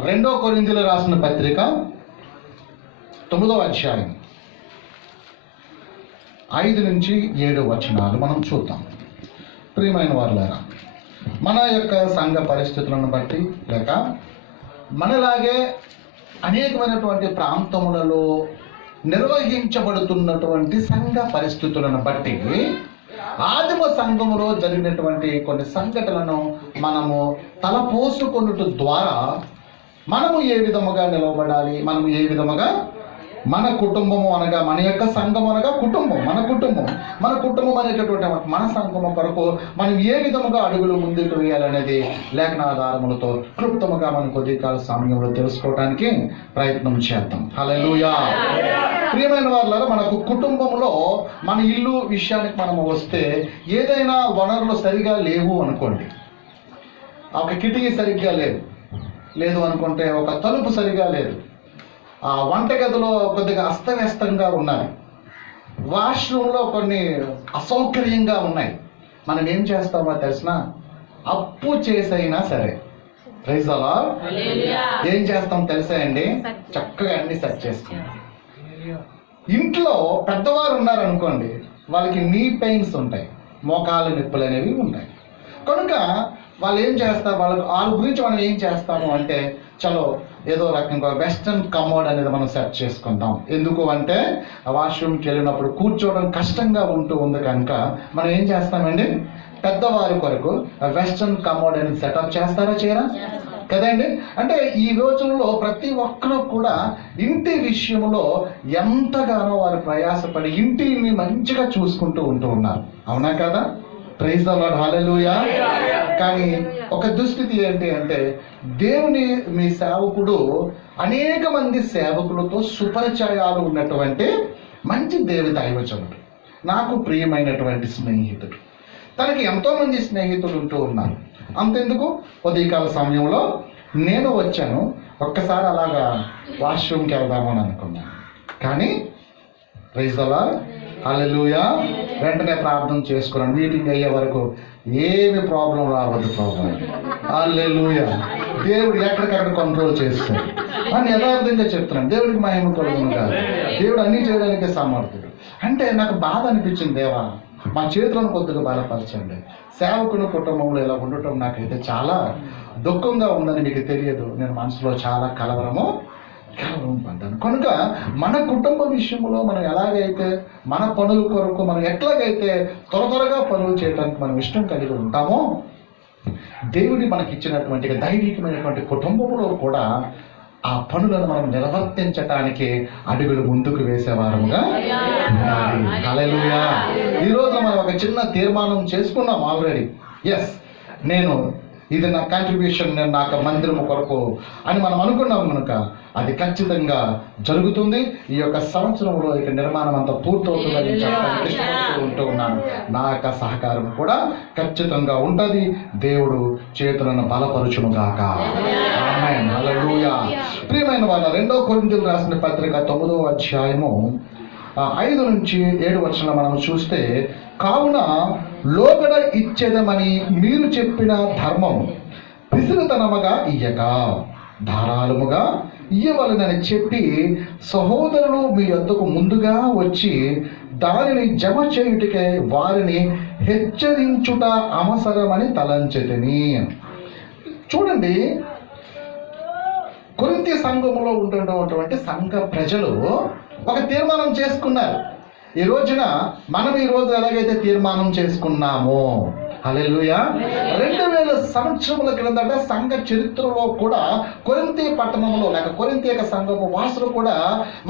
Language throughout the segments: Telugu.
రెండో కొరింథీయులకు రాసిన పత్రిక 9వ అధ్యాయం 5 నుంచి 7 వచనాలు మనం చూద్దాం. ప్రియమైన వారులారా, మన యొక్క సంఘ పరిస్థితులను బట్టి లేక మనలాగే అనేకమైనటువంటి ప్రాంతములలో నిర్వహించబడుతున్నటువంటి సంఘ పరిస్థితులను బట్టి ఆదిమ సంఘములో జరిగినటువంటి కొన్ని సంఘటనలను మనము తలపోసుకొనుట ద్వారా మనము ఏ విధముగా నిలవబడాలి, మనము ఏ విధముగా మన కుటుంబము అనగా మన యొక్క సంఘం అనగా కుటుంబం, మన కుటుంబం అనేటటువంటి మన సంఘము కొరకు మనం ఏ విధముగా అడుగులు ముందుకు వేయాలనేది లేఖనాధారములతో క్లుప్తముగా మనం కొద్ది కాల సమయంలో తెలుసుకోవడానికి ప్రయత్నం చేద్దాం. హల్లెలూయా. ప్రియమైన వారులారా, మనకు కుటుంబంలో మన ఇల్లు విషయానికి మనము వస్తే ఏదైనా వనరులు సరిగా లేవు అనుకోండి, ఒక కిటికీ సరిగ్గా లేదు అనుకుంటే, ఒక తలుపు సరిగా లేదు, ఆ వంటగదిలో కొద్దిగా అస్తవ్యస్తంగా ఉన్నాయి, వాష్రూమ్లో కొన్ని అసౌకర్యంగా ఉన్నాయి, మనం ఏం చేస్తామో తెలిసిన అప్పు చేసైనా సరే, ప్రైజ్ ది లార్డ్, ఏం చేస్తాం తెలుసా అండి, చక్కగా అన్ని సెట్ చేసుకుంటాం. ఇంట్లో పెద్దవారు ఉన్నారనుకోండి, వాళ్ళకి నీ పెయిన్స్ ఉంటాయి, మోకాలు నొప్పులు అనేవి ఉంటాయి. కనుక వాళ్ళు ఏం చేస్తారు, వాళ్ళ గురించి మనం ఏం చేస్తాము అంటే, చలో ఏదో రకంగా వెస్ట్రన్ కమోడ్ అనేది మనం సెట్ చేసుకుందాం. ఎందుకు అంటే వాష్రూమ్కి వెళ్ళినప్పుడు కూర్చోవడం కష్టంగా ఉంది కనుక మనం ఏం చేస్తామండి, పెద్దవారి కొరకు వెస్ట్రన్ కమోడ్ అనేది సెటప్ చేస్తారా చేయరా కదండి. అంటే ఈ రోజుల్లో ప్రతి ఒక్కరూ కూడా ఇంటి విషయంలో ఎంతగానో వారు ప్రయాసపడి ఇంటిని మంచిగా చూసుకుంటూ ఉన్నారు, అవునా కదా? ప్రైజ్ ది లార్డ్, హల్లెలూయా. కానీ ఒక దుస్థితి ఏంటి అంటే, దేవుని మీ సేవకుడు అనేక మంది సేవకులతో సుపరిచయాలు ఉన్నటువంటి మంచి దేవి దైవజనుడు, నాకు ప్రియమైనటువంటి స్నేహితుడు, తనకి ఎంతో మంది స్నేహితులు ఉంటూ ఉన్నారు. అంతెందుకు, ఉదయకాల సమయంలో నేను వచ్చాను, ఒక్కసారి అలాగా వాష్రూమ్కి వెళ్దామని అనుకున్నాను. కానీ ప్రైజ్ ది లార్డ్, హల్లెలూయా, వెంటనే ప్రార్థన చేసుకున్నాను. మీటింగ్ అయ్యే వరకు ఏమి ప్రాబ్లం రావద్దు ప్రభు, హల్లెలూయా, దేవుడు ఎక్కడికక్కడ కంట్రోల్ చేస్తాడు అని యథార్థంగా చెప్తున్నాను. దేవుడికి మహిమ కలుగును కాదు, దేవుడు అన్నీ చేయడానికి సమర్థుడు. అంటే నాకు బాధ అనిపించింది, దేవా మా చేతులను కొద్దిగా బలపరచండి. సేవకుని కుటుంబంలో ఇలా ఉండటం నాకైతే చాలా దుఃఖంగా ఉందని మీకు తెలియదు. నేను మనసులో చాలా కలవరం పడ్డాను. కనుక మన కుటుంబ విషయంలో మనం ఎలాగైతే మన పనుల కొరకు మనం ఎట్లాగైతే త్వరగా పనులు చేయడానికి మనం ఇష్టం కలిగి ఉంటామో, దేవుడి మనకి ఇచ్చినటువంటి దైవికమైనటువంటి కుటుంబంలో కూడా ఆ పనులను మనం నిర్వర్తించటానికి అడుగులు ముందుకు వేసేవారముగా ఉండాలి. హల్లెలూయా. ఈరోజు మనం ఒక చిన్న తీర్మానం చేసుకున్నాం ఆల్రెడీ. ఎస్, ఇది నా కాంట్రిబ్యూషన్, నేను నాకు మందిరము కొరకు అని మనం అనుకున్నాం కనుక అది ఖచ్చితంగా జరుగుతుంది. ఈ యొక్క సంవత్సరంలో ఇక నిర్మాణం అంతా పూర్తవుతుందని చెప్పడానికి ఇష్టపడుతూ ఉంటూ ఉన్నాను. నా యొక్క సహకారం కూడా ఖచ్చితంగా ఉంటుంది. దేవుడు చేతులను బలపరుచును గాక. ఆమేన్, హల్లెలూయా. ప్రియమైన వాళ్ళ, 2వ కొరింథీయులకు రాసిన పత్రిక 9వ అధ్యాయము 5 నుంచి 7 వచనాలు మనం చూస్తే, కావున లోగడ ఇచ్చేదమని మీరు చెప్పిన ధర్మము పిసిరితనముగా ఇయ్యక ధారాళముగా ఇయ్యవలనని చెప్పి సహోదరులు మీ యొద్దకు ముందుగా వచ్చి దానిని జమ చేయుటకే వారిని హెచ్చరించుట అవసరమని తలంచెతిని. చూడండి, కొరింథీ సంఘములో ఉంటున్నటువంటి సంఘ ప్రజలు ఒక తీర్మానం చేసుకున్నారు. ఈ రోజున మనం ఈ రోజు ఎలాగైతే తీర్మానం చేసుకున్నామో, హల్లెలూయా, 2000 సంవత్సరముల క్రిందట సంఘ చరిత్రలో కూడా కొరింథీ పట్టణంలో లేక కొరింథీ యొక్క సంఘపు వాసులు కూడా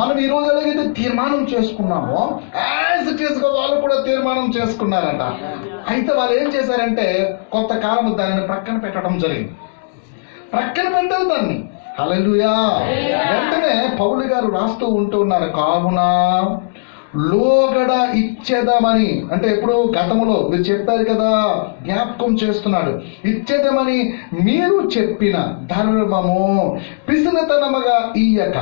మనం ఈ రోజు ఎలాగైతే తీర్మానం చేసుకున్నామో యాజ్ ఇట్ ఈస్ గా వాళ్ళు కూడా తీర్మానం చేసుకున్నారంట. అయితే వాళ్ళు ఏం చేశారంటే కొంతకాలం దానిని ప్రక్కన పెట్టడం జరిగింది. ప్రక్కన పెట్టారు దాన్ని. హల్లెలూయా. వెంటనే పౌలు గారు రాస్తూ ఉంటూ ఉన్నారు, కావున లోగడ ఇచ్చేదమని, అంటే ఎప్పుడు గతములో మీరు చెప్పారు కదా, జ్ఞాపకం చేస్తున్నాడు. ఇచ్చేదమని మీరు చెప్పిన ధర్మము పిసినతనముగా ఇయ్యక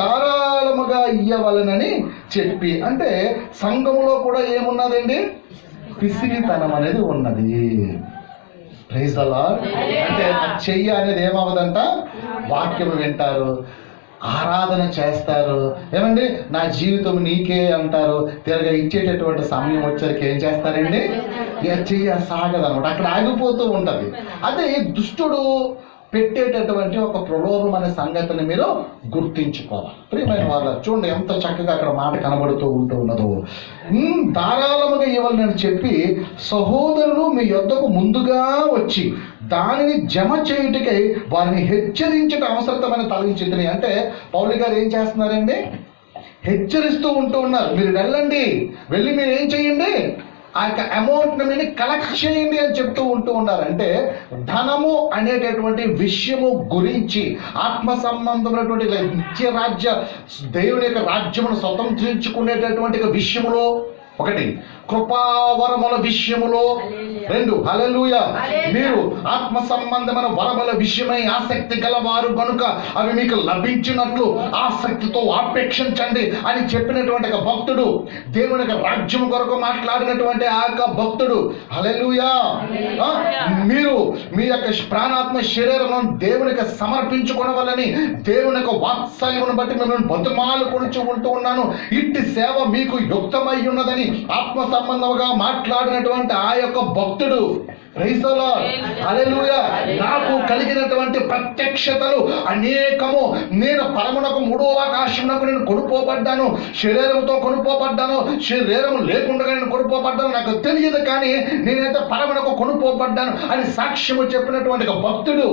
ధారాళముగా ఇయ్యవలనని చెప్పి. అంటే సంఘములో కూడా ఏమున్నదండి, పిసినితనం అనేది ఉన్నది. Praise the Lord. అంటే చెయ్యి అనేది ఏమవదంట, వాక్యం వింటారు, ఆరాధన చేస్తారు, ఏమండి నా జీవితం నీకే అంటారు. తిరగా ఇచ్చేటటువంటి సమయం వచ్చేసరికి ఏం చేస్తారండి, చెయ్యి సాగదనమాట, అక్కడ ఆగిపోతూ ఉంటది. అదే దుష్టుడు పెట్టేటటువంటి ఒక ప్రలోభం అనే సంగతిని మీరు గుర్తించుకోవాలి. ప్రియమైన వాళ్ళ చూడండి ఎంత చక్కగా అక్కడ మాట కనబడుతూ ఉన్నదో. ధారాళముగా ఇవ్వాలి నేను చెప్పి సహోదరులు మీ యొద్దకు ముందుగా వచ్చి దానిని జమ చేయుటకై వారిని హెచ్చరించట అవసరమని తలంచింది. అంటే పౌలు గారు ఏం చేస్తున్నారండి, హెచ్చరిస్తూ ఉన్నారు, మీరు వెళ్ళండి, వెళ్ళి మీరు ఏం చేయండి, ఆ యొక్క అమౌంట్ని మీరు కలెక్ట్ చేయండి అని చెప్తూ ఉన్నారు. అంటే ధనము అనేటటువంటి విషయము గురించి, ఆత్మ సంబంధమైనటువంటి నిత్య రాజ్య దేవుని యొక్క రాజ్యమును స్వతంత్రించుకునేటటువంటి విషయములో ఒకటి, కృపావరముల విషయములో రెండు, హల్లెలూయా, మీరు ఆత్మ సంబంధమైన వరముల విషయమై ఆసక్తి గలవారు కనుక అవి మీకు లభించినట్లు ఆసక్తితో అపేక్షించండి అని చెప్పినటువంటి ఒక భక్తుడు, దేవుని యొక్క రాజ్యం కొరకు మాట్లాడినటువంటి ఆ యొక్క భక్తుడు, హల్లెలూయా. మీరు మీ యొక్క ప్రాణాత్మ శరీరం దేవునికి సమర్పించుకోవాలని దేవుని యొక్క వాత్సల్యమును బట్టి మిమ్మల్ని బతుమాలుకొనిచి ఉన్నాను, ఇట్టి సేవ మీకు యుక్తమై ఉన్నదని ఆత్మ సంబంధంగా మాట్లాడినటువంటి ఆ యొక్క భక్తుడు, ప్రైజ్ ది లార్డ్, హల్లెలూయా, నాకు కలిగినటువంటి ప్రత్యక్షతలు అనేకము, నేను పరమునకు మూడవ ఆకాశమునకు నేను కొనుక్కోబడ్డాను, శరీరంతో కొనుక్కోబడ్డాను, శరీరం లేకుండా నేను కొనుక్కోబడ్డాను, నాకు తెలియదు కానీ నేనైతే పరమునకు కొనుక్కోబడ్డాను అని సాక్ష్యము చెప్పినటువంటి భక్తుడు,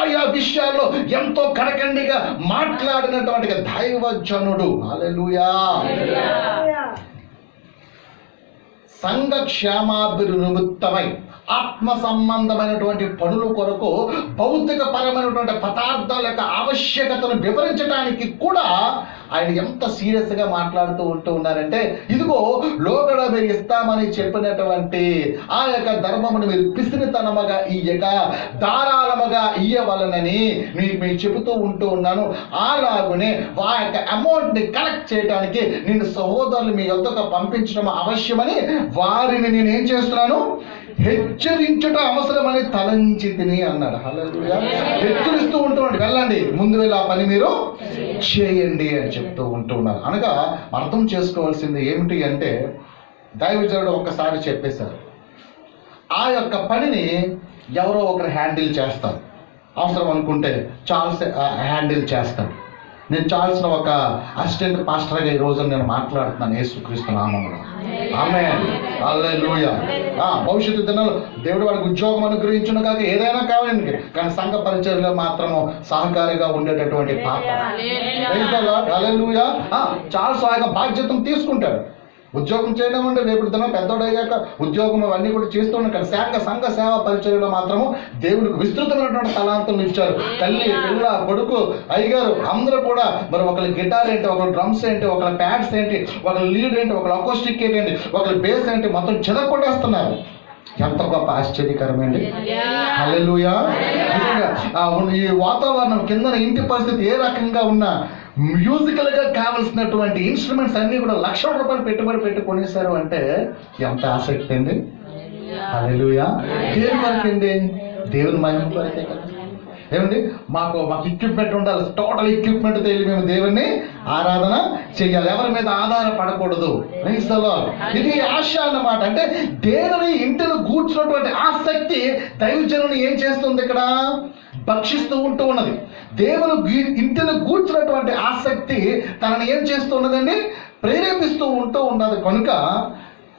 ఆయా విషయాల్లో ఎంతో కడకండిగా మాట్లాడినటువంటి దైవజనుడు, హల్లెలూయా. సంఘ క్షేమాభివృద్ధి నిమిత్తమై ఆత్మ సంబంధమైనటువంటి పనుల కొరకు భౌతిక పరమైనటువంటి పదార్థాల యొక్క ఆవశ్యకతను వివరించడానికి కూడా ఆయన ఎంత సీరియస్గా మాట్లాడుతూ ఉన్నారంటే, ఇదిగో లోకడ మీరు ఇస్తామని చెప్పినటువంటి ఆ యొక్క ధర్మమును మీరు పిసినితనముగా ఇయ్యక ధారాళముగా ఇయ్యవలనని మీకు చెబుతూ ఉన్నాను. అలాగునే ఆ యొక్క అమౌంట్ని కలెక్ట్ చేయడానికి నేను సహోదరులు మీ యొద్దకు పంపించడం అవశ్యమని వారిని నేను ఏం చేస్తున్నాను, హెచ్చరించుట అవసరమని తలంచి తిని అన్నాడు. హల్లెలూయా. హెచ్చరిస్తూ ఉంటున్నాడు, వెళ్ళండి, ముందు వెళ్ళి ఆ పని మీరు చేయండి అని చెప్తూ ఉన్నారు. అనగా అర్థం చేసుకోవాల్సింది ఏమిటి అంటే, దైవజనుడు ఒక్కసారి చెప్పేశారు, ఆ యొక్క పనిని ఎవరో ఒకరు హ్యాండిల్ చేస్తారు, అవసరం అనుకుంటే చార్ల్స్ హ్యాండిల్ చేస్తాడు. నేను చార్ల్స్ను ఒక అసిస్టెంట్ పాస్టర్గా ఈ రోజు నేను మాట్లాడుతున్నాను యేసుక్రీస్తు నామములో. ఆమేన్, హల్లెలూయా. భవిష్యత్తు దినాల్లో దేవుడు వాడికి ఉద్యోగం అనుగ్రహించును కాక ఏదైనా కావాలండి, కానీ సంఘ పరిచర్యలో మాత్రము సహకారిగా ఉండేటటువంటి పాత్ర, హల్లెలూయా. చార్ల్స్ ఆ యొక్క బాధ్యతను తీసుకుంటాడు. ఉద్యోగం చేయడం అంటే రేపు దినం పెద్దోడు అయ్యాక ఉద్యోగం అవన్నీ కూడా చేస్తూ ఉంటారు. సంఘ సేవా పరిచర్యలో మాత్రము దేవుడికి విస్తృతమైనటువంటి తలాంతులు ఇచ్చారు. తల్లి, పిల్ల, కొడుకు, అయ్యగారు అందరూ కూడా మరి ఒకరి గిటార్ ఏంటి, ఒకరు డ్రమ్స్ ఏంటి, ఒకరి ప్యాడ్స్ ఏంటి, ఒకరి లీడ్ ఏంటి, ఒకరి అకోస్టిక్ ఏంటి, ఒకరి బేస్ ఏంటి, మొత్తం చెదకొట్టేస్తున్నారు. ఎంత గొప్ప ఆశ్చర్యకరమండి, హల్లెలూయా. ఈ వాతావరణం కింద ఇంటి పరిస్థితి ఏ రకంగా ఉన్నా మ్యూజికల్ గా కావలసినటువంటి ఇన్స్ట్రుమెంట్స్ అన్ని కూడా లక్షల రూపాయలు పెట్టుబడి పెట్టుకొనేశారు అంటే ఎంత ఆసక్తి అండి, హల్లెలూయా. దేని వరకండి, దేవుని మహిమ వరకే కదా. ఏమండి, మాకు ఎక్విప్మెంట్ ఉండాలి, టోటల్ ఎక్విప్మెంట్ తెలియ మేము దేవుణ్ణి ఆరాధన చేయాలి, ఎవరి మీద ఆధారపడకూడదు. ఇది ఆశ అన్నమాట. అంటే దేవుని ఇంటిని కూర్చున్నటువంటి ఆసక్తి దైవజనుని ఏం చేస్తుంది, ఇక్కడ భక్షిస్తూ ఉన్నది. దేవుని ఇంటిని కూర్చున్నటువంటి ఆసక్తి తనని ఏం చేస్తూ ఉన్నదండి, ప్రేరేపిస్తూ ఉన్నది. కనుక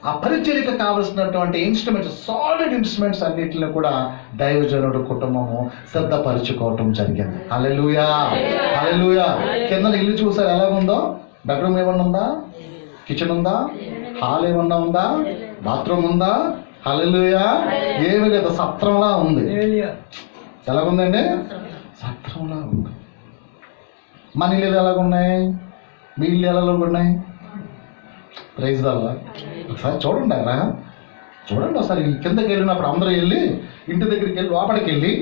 ఆ పరిచర్యకు కావలసినటువంటి ఇన్స్ట్రుమెంట్స్, సాలిడ్ ఇన్స్ట్రుమెంట్స్ అన్నిటిని కూడా దైవజనుడు కుటుంబము సిద్ధపరచుకోవటం జరిగింది. హల్లెలూయా, హల్లెలూయా. కింద ఇల్లు చూసారు ఎలా ఉందో, బెడ్రూమ్ ఏమన్నా ఉందా, కిచెన్ ఉందా, హాల్ ఏమన్నా ఉందా, బాత్రూమ్ ఉందా, హల్లెలూయా. ఏమీ లేదు, సత్రంలా ఉంది. ఎలాగుందండి, సత్రంలా ఉంది. మన ఇల్లు ఎలాగున్నాయి, మీ ఇల్లు ఎలాగున్నాయి, ప్రైజ్ ది లార్డ్. ఒకసారి చూడండి ఒకసారి కిందకి వెళ్ళినప్పుడు అందరూ వెళ్ళి ఇంటి దగ్గరికి వెళ్ళి లోపలికి వెళ్ళి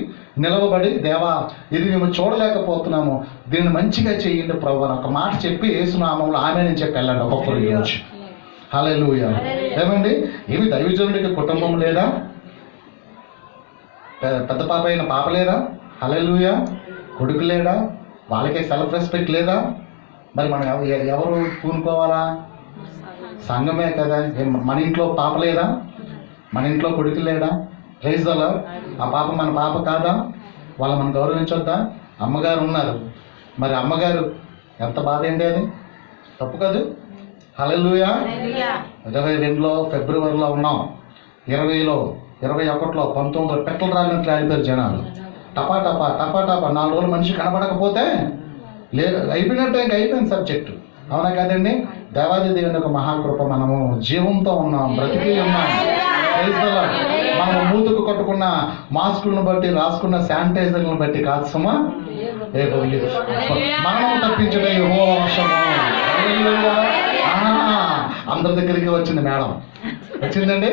నిలవబడి, దేవా ఇది మేము చూడలేకపోతున్నాము, దీన్ని మంచిగా చేయండి ప్రభు అని ఒక మాట చెప్పి యేసునామములో ఆమేన్ అని చెప్పి వెళ్ళండి ఒక్కొక్కరు ఈరోజు. హల్లెలూయా. ఏమండి, ఏమి దైవజనుడికి కుటుంబం లేదా, పెద్ద పాప అయిన పాప లేదా? హల్లెలూయా. కొడుకు లేడా? వాళ్ళకే సెల్ఫ్ రెస్పెక్ట్ లేదా? మరి మనం ఎవరు పూనుకోవాలా? సంఘమే కదా. మన ఇంట్లో పాప లేదా? మన ఇంట్లో కొడుకు లేడా? Praise the Lord. ఆ పాప మన పాప కాదా? వాళ్ళ మనం గౌరవించొద్దా? అమ్మగారు ఉన్నారు, మరి అమ్మగారు ఎంత బాధ ఏంటి, అది తప్పు కాదు. హల్లెలూయా. 22 ఫిబ్రవరిలో ఉన్నాం, 20లో 21లో 19లో పెట్టలు రాలినట్లు రాలిపోయారు జనాలు. టపా టపా 4 రోజులు మనిషి కనబడకపోతే లేదు, అయిపోయినట్టు ఇంకా అయిపోయింది సబ్జెక్టు. అవునా కాదండి? దేవాది దేవుని యొక్క మహాకృప, మనము జీవంతో ఉన్నాం, బ్రతికి ఉన్నాం. మనము మూతుకు కట్టుకున్న మాస్కులను బట్టి, రాసుకున్న శానిటైజర్లను బట్టి కాదు సుమా, మనం తప్పించడే యెహోవా. అందరి దగ్గరికి వచ్చింది మేడం, వచ్చిందండి.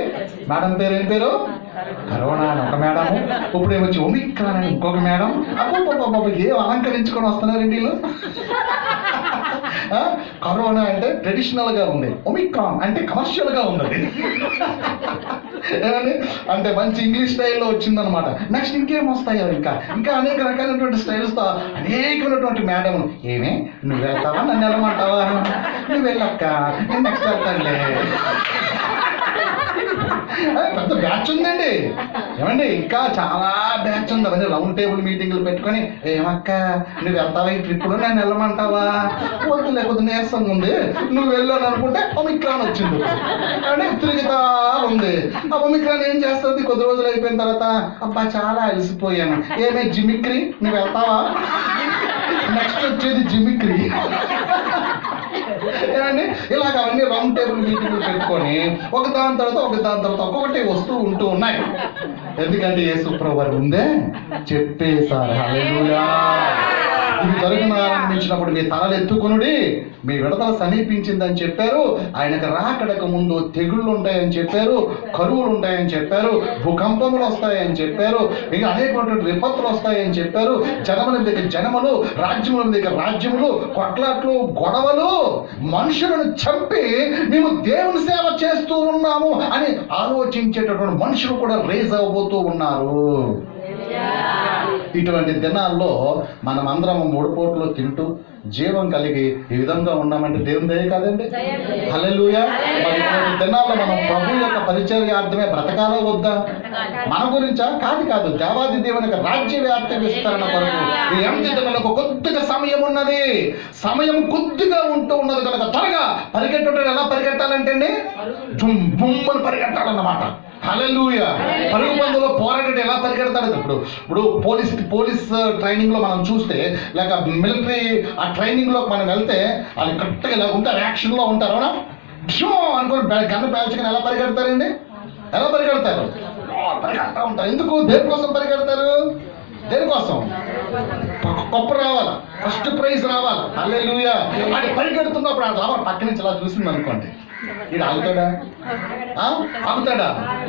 మేడం పేరు ఏం పేరు? కరోనా అని ఒక మేడం, ఇప్పుడు ఏమొచ్చి ఒమిక్రాన్ అని ఇంకొక మేడం. అబ్బో ఏం అలంకరించుకొని వస్తున్నారండి వీళ్ళు. కరోనా అంటే ట్రెడిషనల్ గా ఉంది, ఒమిక్రాన్ అంటే కమర్షియల్ గా ఉన్నది. ఏమండి అంటే మంచి ఇంగ్లీష్ స్టైల్లో వచ్చిందనమాట. నెక్స్ట్ ఇంకేం వస్తాయో, ఇంకా అనేక రకాలైనటువంటి స్టైల్స్ తో అనేకమైనటువంటి మేడం. ఏమే నువ్వు వెళ్తావా, నన్ను వెళ్ళమంటావా? నువ్వు వెళ్ళక్క, నేను నెక్స్ట్ వెళ్తానులే. పెద్ద బ్యాచ్ ఉందండి. ఏమండి ఇంకా చాలా బ్యాచ్ ఉంది. అవన్నీ రౌండ్ టేబుల్ మీటింగ్లు పెట్టుకొని, ఏమక్క నువ్వు వెళ్తావా ఈ ట్రిప్లో, నేను వెళ్ళమంటావా? వద్దు, లేకపోతే నీరసంగా ఉంది, నువ్వు వెళ్ళాను అనుకుంటే ఒమిక్రాన్ వచ్చింది అంటే తిరుగుతా ఉంది. ఆ ఒమిక్రాన్ ఏం చేస్తుంది, కొద్ది రోజులు అయిపోయిన తర్వాత అబ్బా చాలా అలసిపోయాను, ఏమే జిమిక్రీ నువ్వు వెళ్తావా? నెక్స్ట్ వచ్చేది జిమిక్రీ. ఏమండి ఇలాగ అవన్నీ రౌండ్ టేబుల్ మీటింగ్లు పెట్టుకొని ఒకదాని తర్వాత ఒక్కొక్కటి వస్తూ ఉంటూ ఉన్నాయి. ఎందుకంటే యేసు ప్రభువు ముందే చెప్పేశారు. హల్లెలూయా. ఇది జరుగునారంభించినప్పుడు మీ తలలు ఎత్తుకొనుడి, మీ విడుదల సమీపించిందని చెప్పారు. ఆయనకు రాకడకు ముందు తెగుళ్ళు ఉంటాయని చెప్పారు, కరువులు ఉంటాయని చెప్పారు, భూకంపములు వస్తాయని చెప్పారు, ఇంకా అనేకటువంటి విపత్తులు వస్తాయని చెప్పారు. జనముల దగ్గర జనములు, రాజ్యముల దగ్గర రాజ్యములు, కొట్లాట్లు, గొడవలు, మనుషులను చంపి మేము దేవుని సేవ చేస్తూ ఉన్నాము అని ఆలోచించేటటువంటి మనుషులు కూడా రేజ్ అవ్వబోతూ ఉన్నారు. ఇటువంటి దినాల్లో మనం అందరం 3 పూటలు తింటూ జీవం కలిగి ఈ విధంగా ఉన్నామంటే దేవుని దయ కాదండి. హల్లెలూయా. మరి ఇటువంటి దినాల్లో మనం ప్రభు యొక్క పరిచర్యార్థమే బ్రతకాలా వద్దా? మన గురించా? కాదు. దేవాది దేవుని రాజ్య వ్యాప్తి విస్తరణ కొరకు ఈ ఎంతకు కొద్దిగా సమయం ఉన్నది, సమయం కొద్దిగా ఉంటూ ఉన్నది కనుక త్వరగా పరిగెట్టడం. ఎలా పరిగెట్టాలంటే అండి, జుంబుమ్మని పరిగెట్టాలన్నమాట. హల్లెలూయా. పరుగు పందులో పోరాటం ఎలా పరిగెడతాడు? ఇప్పుడు పోలీస్ ట్రైనింగ్ లో మనం చూస్తే, లేక మిలిటరీ ఆ ట్రైనింగ్ లో మనం వెళ్తే వాళ్ళు కరెక్ట్గా ఇలా ఉంటారు, యాక్షన్ లో ఉంటారు. అవునా? అనుకుని గన్ను పేల్చుకొని ఎలా పరిగెడతారండి? ఎలా పరిగెడతారు? పరిగెడతా ఉంటారు. ఎందుకు? దేనికోసం పరిగెడతారు? దేనికోసం? గొప్ప రావాలా, ఫస్ట్ ప్రైజ్ రావాలా. హల్లెలూయా. అది పరిగెడుతున్నప్పుడు ఆ లవర్ పక్క నుంచి అలా చూసింది అనుకోండి, ఇది ఆగుతాడా?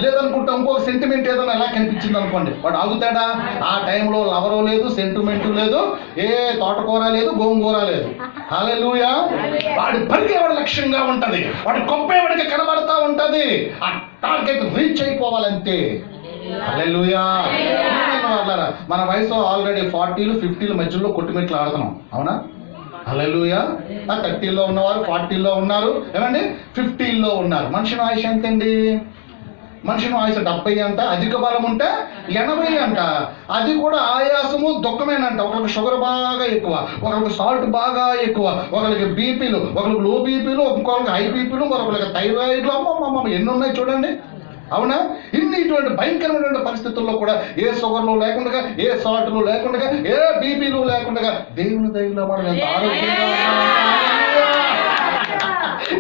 లేదనుకుంటా ఇంకొక సెంటిమెంట్ ఏదైనా ఎలా కనిపించింది అనుకోండి, వాడు ఆగుతాడా? ఆ టైంలో లవరో లేదు, సెంటిమెంట్ లేదు, ఏ తోటకూర లేదు, గోంగూర లేదు. హల్లెలూయా. వాడి పరిగెవాడి లక్ష్యంగా ఉంటది, వాడి గొప్పవాడికి కనబడతా ఉంటది. ఆ టార్గెట్ రీచ్ అయిపోవాలంతే. హల్లెలూయా. మన వయసు ఆల్రెడీ 40లు 50ల మధ్యలో కొట్టుమెట్లు ఆడుతున్నాం. అవునా? హల్లెలూయా. 30లో ఉన్నవారు 40లో ఉన్నారు, ఏమండి 50లో ఉన్నారు. మనిషిని ఆయుష్ ఎంతండి? మనిషిని ఆయుష్ 70 అంట, అధిక బలం ఉంటే 80 అంట. అది కూడా ఆయాసము దుఃఖమేనంట. ఒకరికి షుగర్ బాగా ఎక్కువ, ఒకరికి సాల్ట్ బాగా ఎక్కువ, ఒకరికి బీపీలు, ఒకరికి లో బీపీలు, ఇంకొకరికి హై బీపీలు, మరొకరికి థైరాయిడ్లు. అమ్మమ్మ ఎన్ని ఉన్నాయి చూడండి. అవునా? ఇటువంటి భయంకరమైనటువంటి పరిస్థితుల్లో కూడా ఏ షుగర్లు లేకుండా, ఏ సాల్ట్లు లేకుండా, ఏ బీపీలు లేకుండా దేవుని దయలో మనం ఎంత ఆరోగ్యంగా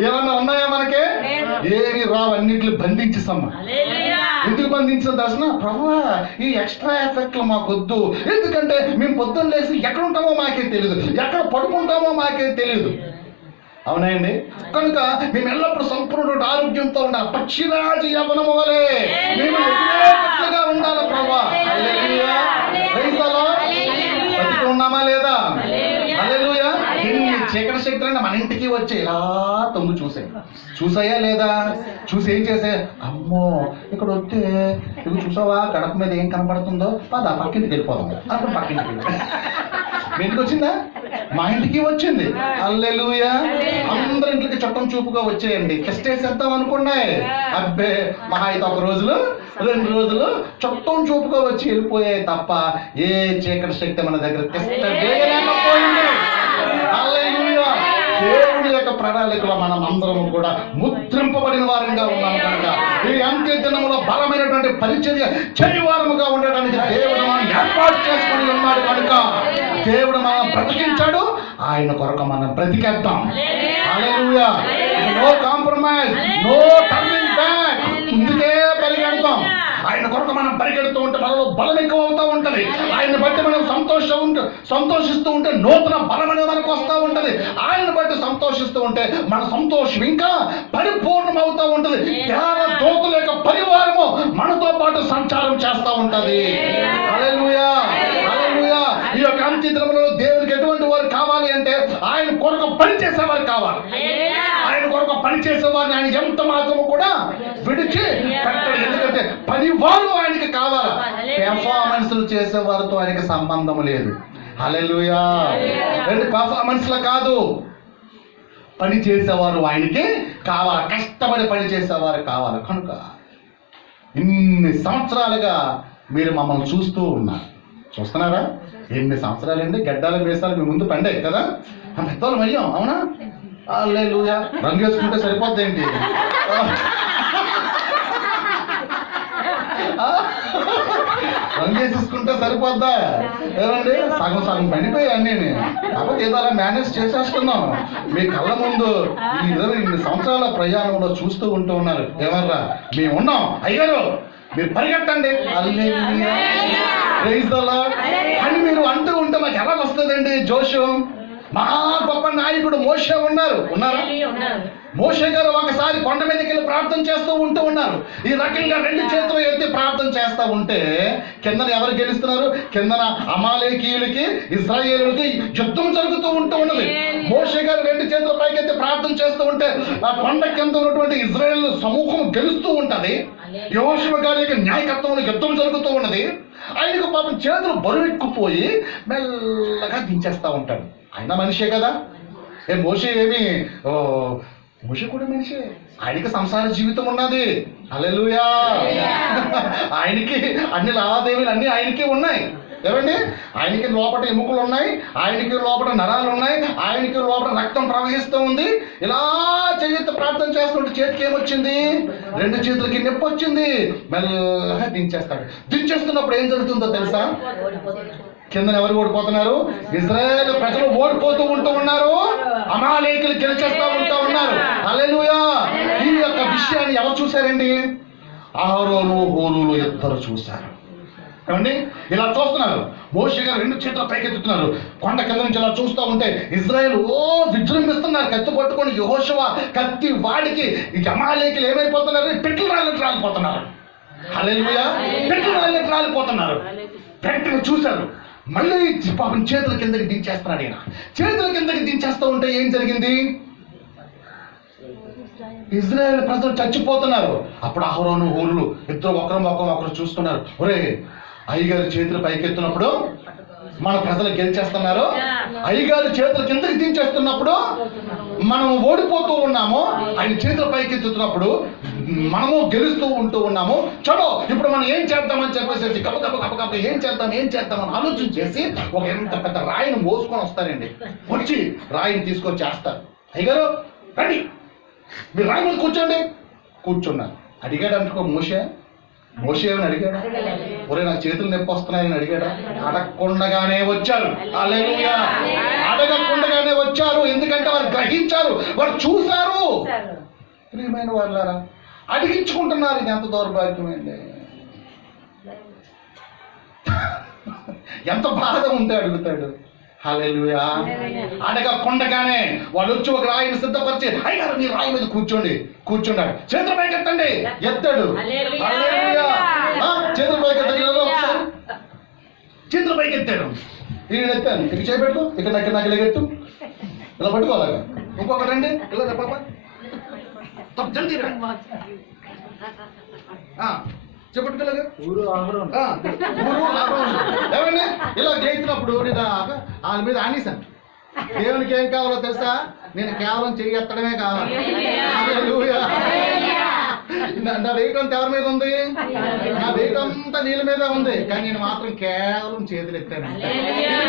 ఏమన్నా ఉన్నాయా మనకే? ఏమి రావు, అన్నింటిని బంధించేసమ్మా. ఎందుకు బంధించిన దర్శన? ప్రభువా ఈ ఎక్స్ట్రా ఎఫెక్ట్లు మాకొద్దు. ఎందుకంటే మేము పొద్దున్న లేసి ఎక్కడ ఉంటామో మాకే తెలియదు, ఎక్కడ పడుకుంటామో మాకే తెలియదు. అవునండి. కనుక మేము ఎల్లప్పుడూ సంపూర్ణ ఆరోగ్యంతో ఉండాలి, పక్షిరాజు యవ్వనము వలె మేము ఎదుగుగా ఉండాలి. ప్రభువా బతికి ఉన్నామా లేదా? హల్లెలూయా. ఎన్ని చీకటి శక్తులన్నీ మన ఇంటికి వచ్చి ఇలా తొంగు చూసాయా లేదా? చూసి ఏం చేసే, అమ్మో ఇక్కడ వస్తే ఇవి చూసావా గడప మీద ఏం కనపడుతుందో, పదా పక్కింటికి వెళ్ళిపోదాం అప్పుడు పక్కింటికి వెళ్ళి మీ ఇంటికి వచ్చిందా? మా ఇంటికి వచ్చింది. హల్లెలూయా. అందరి ఇంటికి చుట్టం చూపుగా వచ్చేయండి. కిష్టేసేద్దాం అనుకున్నాయి. అబ్బే మహా అయితే 1 రోజులు 2 రోజులు చుట్టం చూపుగా వచ్చి వెళ్ళిపోయాయి తప్ప ఏ చీకటి శక్తి మన దగ్గర తిష్టపోయింది. హల్లెలూయా. దేవుడి యొక్క ప్రణాళికలో మనం అందరం కూడా ముద్రింపబడిన వారంగా ఉన్నాం కనుక ఈ అంత్య దినములో బలమైనటువంటి పరిచర్య చేయవారముగా ఉండడానికి దేవుడు మనం ఏర్పాటు చేసుకుని ఉన్నాడు కనుక దేవుడు మనం బ్రతికించాడు. ఆయన కొరకు మనం బ్రతికేద్దాం. Hallelujah. No compromise, no turning back. ముందుకే పరిగెడతాం. ఆయన కొరకు మనం పరిగెడుతూ ఉంటే మనలో బలం ఎక్కువ అవుతూ ఉంటది. ఆయన బట్టి మనం సంతోషిస్తూ ఉంటే నూతన బలం అనేది మనకు వస్తూ ఉంటది. ఆయన బట్టి సంతోషిస్తూ ఉంటే మన సంతోషం ఇంకా పరిపూర్ణం అవుతూ ఉంటది. దేవదూతల యొక్క పరివారము మనతో పాటు సంచారం చేస్తూ ఉంటది. హల్లెలూయా. హల్లెలూయా. ఈ యొక్క అంత్య దినములలో దేవునికి ఎటువంటి వారు కావాలి అంటే ఆయన కొరకు పనిచేసేవారు కావాలి. ఆయన కొరకు పనిచేసేవారిని ఆయన ఎంత మాత్రము కూడా విడిచి పెట్టాడు. ఎందుకంటే పనివారు ఆయనకి కావాలి. పెర్ఫార్మెన్స్లు చేసేవారితో ఆయనకి సంబంధం లేదు. హల్లెలూయా. పెర్ఫార్మెన్స్లు కాదు, పని చేసేవారు ఆయనకి కావాలి. కష్టపడి పని చేసేవారు కావాలి. కనుక ఇన్ని సంవత్సరాలుగా మీరు మమ్మల్ని చూస్తూ ఉన్నారు. చూస్తున్నారా? ఎన్ని సంవత్సరాలండి గడ్డాల వేసాలు మీ ముందు పండే కదా, పెద్దవాళ్ళం అయ్యాం. అవునా? హల్లెలూయా. రంగు వేసుకుంటే సరిపోద్ది ఏంటి? రంగు వేసేసుకుంటే సరిపోద్దా? ఏమండి సగం సగం పండిపోయాయి అన్నీ. కాబట్టి ఏదో అలా మేనేజ్ చేసేస్తున్నాం. మీ కళ్ళ ముందు ఈ 20 సంవత్సరాల ప్రయాణంలో చూస్తూ ఉంటూ ఉన్నారు. ఏమర్రా మేము ఉన్నాం అయ్యారు, మీరు పరిగెట్టండి. హల్లెలూయా. ప్రైజ్ ది లార్డ్ అని మీరు అంటూ ఉంటే మాకు ఎలా వస్తుందండి జోషు? మహా గొప్ప నాయకుడు మోషే ఉన్నారా? మోషే గారు ఒకసారి కొండ మీదకి వెళ్ళి ప్రార్థన చేస్తూ ఉన్నారు. ఈ రకంగా 2 చేతులు ఎత్తి ప్రార్థన చేస్తూ ఉంటే కిందన ఎవరు గెలుస్తున్నారు? కిందన అమాలేకీయులకి ఇశ్రాయేలులకి యుద్ధం జరుగుతూ ఉన్నది. మోషే గారు 2 చేతుల పైకి ఎత్తి ప్రార్థన చేస్తూ ఉంటే ఆ కొండ కింద ఉన్నటువంటి ఇశ్రాయేల్ సమూహం గెలుస్తూ ఉంటది. యెహోషువ గారి యొక్క న్యాయకత్వంలో యుద్ధం జరుగుతూ ఉన్నది. ఆయనకు పాపం చేతులు బరువెక్కుపోయి మెల్లగా దించేస్తూ ఉంటాడు. ఆయన మనిషే కదా. మోషే మోషే కూడా మనిషే. ఆయనకి సంసార జీవితం ఉన్నది. హల్లెలూయా. ఆయనకి అన్ని లావాదేవీలు అన్ని ఆయనకి ఉన్నాయి. ఏమండి? ఆయనకి లోపల ఎముకలు ఉన్నాయి, ఆయనకి లోపల నరాలు ఉన్నాయి, ఆయనకి లోపల రక్తం ప్రవహిస్తూ ఉంది. ఇలా చేతి ప్రార్థన చేస్తుంటే చేతికి ఏమొచ్చింది? 2 చేతులకి నొప్పి వచ్చింది. మెల్లగా దించేస్తాడు. దించేస్తున్నప్పుడు ఏం జరుగుతుందో తెలుసా? కింద ఎవరు ఓడిపోతున్నారు? ఇశ్రాయేలు ప్రజలు ఓడిపోతూ ఉన్నారు. అమాలేకులు గెలిచేస్తూ ఉన్నారు. హల్లెలూయా. ఈ యొక్క విషయాన్ని ఎవరు చూశారండి? అహరోను హూరులు ఇద్దరు చూశారు. ఏమండి? ఇలా చూస్తున్నారు. మోషే గారు 2 చేతుల పైకెత్తుతున్నారు. కొండ కింద నుంచి ఇలా చూస్తూ ఉంటే ఇశ్రాయేలు విజృంభిస్తున్నారు. కత్తి పట్టుకొని యెహోషువ కత్తి వాడికి ఈ అమాలేకులు ఏమైపోతున్నారు? పెట్లు రాలిపోతున్నారు. హల్లెలూయా. పెట్లు రాలిపోతున్నారు. వెంటనే చూశారు. మళ్ళీ పాపం చేతుల కిందకి దించేస్తున్నాడు. ఈయన చేతుల కిందకి దించేస్తూ ఉంటే ఏం జరిగింది? ఇశ్రాయేల్ ప్రజలు చచ్చిపోతున్నారు. అప్పుడు అహరోను హూరులు ఇద్దరు ఒకరు చూస్తున్నారు. ఒరే, అయ్యగారి చేతులు పైకెత్తున్నప్పుడు మన ప్రజలు గెలిచేస్తున్నారు, అయ్యగారి చేతులు కిందకి దించేస్తున్నప్పుడు మనం ఓడిపోతూ ఉన్నాము, ఆయన చేతుల పైకెత్తుతున్నప్పుడు మనము గెలుస్తూ ఉన్నాము. చలో ఇప్పుడు మనం ఏం చేద్దామని చెప్పేసి కప్ప ఏం చేద్దామని ఆలోచన చేసి ఒక ఎంత పెద్ద రాయిని మోసుకొని వస్తారండి. వచ్చి రాయిని తీసుకొచ్చి వేస్తారు. అయ్యగారు రండి, మీరు రాయి మీద కూర్చున్నారు. అడిగాడు అనుకో మోషే ఏమని అడిగాడు? ఒరే నాకు చేతులు నొప్పి వస్తున్నాయని అడిగాడా? అడగకుండగానే వచ్చారు. హల్లెలూయా. అడగకుండగానే వచ్చారు. ఎందుకంటే వారు గ్రహించారు, వారు చూశారు. ప్రియమైన వాళ్ళారా, అడిగించుకుంటున్నారు. ఇది ఎంత దౌర్భాగ్యమైంది. ఎంత బాధ ఉంటే అడుగుతాడు. హల్లెలూయా. అడగకుండగానే వాళ్ళు వచ్చి ఒక రాయిని సిద్ధపరిచి అయ్యారు మీరు రాయి మీద కూర్చున్నాడు. చేతుల పైకి ఎత్తండి. ఎత్తాడు. హల్లెలూయా. చేతుల పైకి ఎత్తాడు. చేతుల పైకి ఎత్తాడు. నేను ఎత్తాను. ఇక చేపెట్టు, ఇక్కడ నాకు ఎగెట్టు. ఇలా పట్టుకోవాలి. ఇంకొకటి రండి, ఇలా పాప జల్దీ రా. చెప్పట్టుకోలేగా ఊరు ఏమండి ఇలా చేసినప్పుడు నేను వాళ్ళ మీద ఆనేశాను. దేవునికి ఏం కావాలో తెలుసా? నేను కేవలం చెయ్యి ఎత్తడమే కావాలి. నా వెయిట్ అంతా ఎవరి మీద ఉంది? నా వెయిట్ అంతా నీళ్ళ మీద ఉంది, కానీ నేను మాత్రం కేవలం చేతులు ఎత్తాను.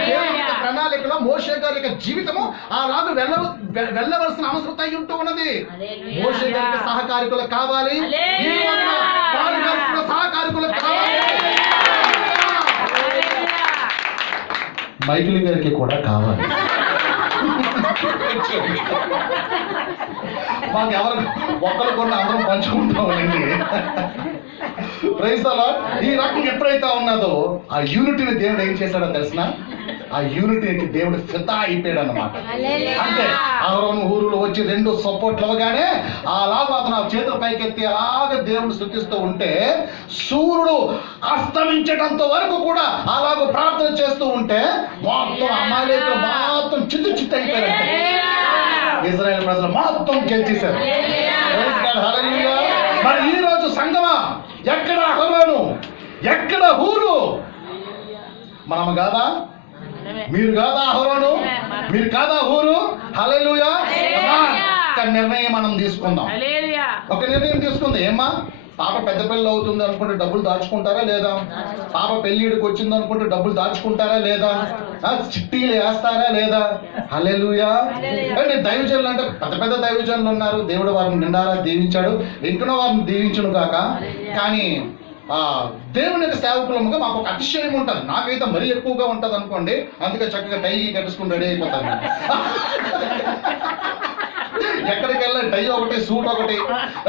దేవుని ప్రణాళికలో మోషే గారి యొక్క జీవితము అలాగే వెళ్ళవలసిన అవసరం అయి ఉంటూ ఉన్నది. మోషే గారికి సహకారికులు కావాలి, సహకారికులు కావాలి, మైకిల్ గారికి కూడా కావాలి. మాకు ఎవరు ఒక్కరు కొన్ని అందరం పంచుకుంటామండి. Praise the Lord. ఈ రకంగా ఎప్పుడైతే ఉన్నదో ఆ యూనిటీని దేవుడు ఏం చేశాడో తెలిసిన? ఆ యూనిటీకి దేవుడు ఫిదా అయిపోయాడు అన్నమాట. అంటే అహరోను ఊరులో వచ్చి 2 సపోర్ట్లు అవ్వగానే అలాగ అతను ఆ చేతుల పైకెత్తి అలాగ దేవుడు స్తుతిస్తూ ఉంటే సూర్యుడు అస్తమించేటంత వరకు కూడా అలాగ ప్రార్థన చేస్తూ ఉంటే మొత్తం అమాలేకులు మొత్తం చిత్తు అయిపోయారంటే ఇజ్రాయేల్ ప్రజలు మొత్తం గెలిచేశారు. మరి ఈ రోజు సంగమా ఎక్కడ అహరోను, ఎక్కడ ఊరు? మనము కాదా? మీరు కాదా అహరోను? మీరు కాదా ఊరు? హల్లెలూయా. ఒక నిర్ణయం మనం తీసుకుందాం. ఒక నిర్ణయం తీసుకుంది. ఏమ్మా, పాప పెద్ద పిల్ల అవుతుంది అనుకుంటే డబ్బులు దాచుకుంటారా లేదా? పాప పెళ్ళిడికి వచ్చింది అనుకుంటే డబ్బులు దాచుకుంటారా లేదా? చిట్టీలు వేస్తారా లేదా? హల్లెలూయా. అంటే దైవజనులు అంటే పెద్ద పెద్ద దైవజనులు ఉన్నారు. దేవుడు వారిని నిండారా దీవించాడు, ఇంకనో వారిని దీవించును కాక. కానీ దేవుని యొక్క సేవకులముగా మాకు ఒక అతిశయం ఉంటుంది. నాకైతే మరీ ఎక్కువగా ఉంటుంది అనుకోండి. అందుకే చక్కగా టై కట్టుకుని రెడీ అయిపోతాను. ఎక్కడికి వెళ్ళి టై ఒకటి, సూట్ ఒకటి,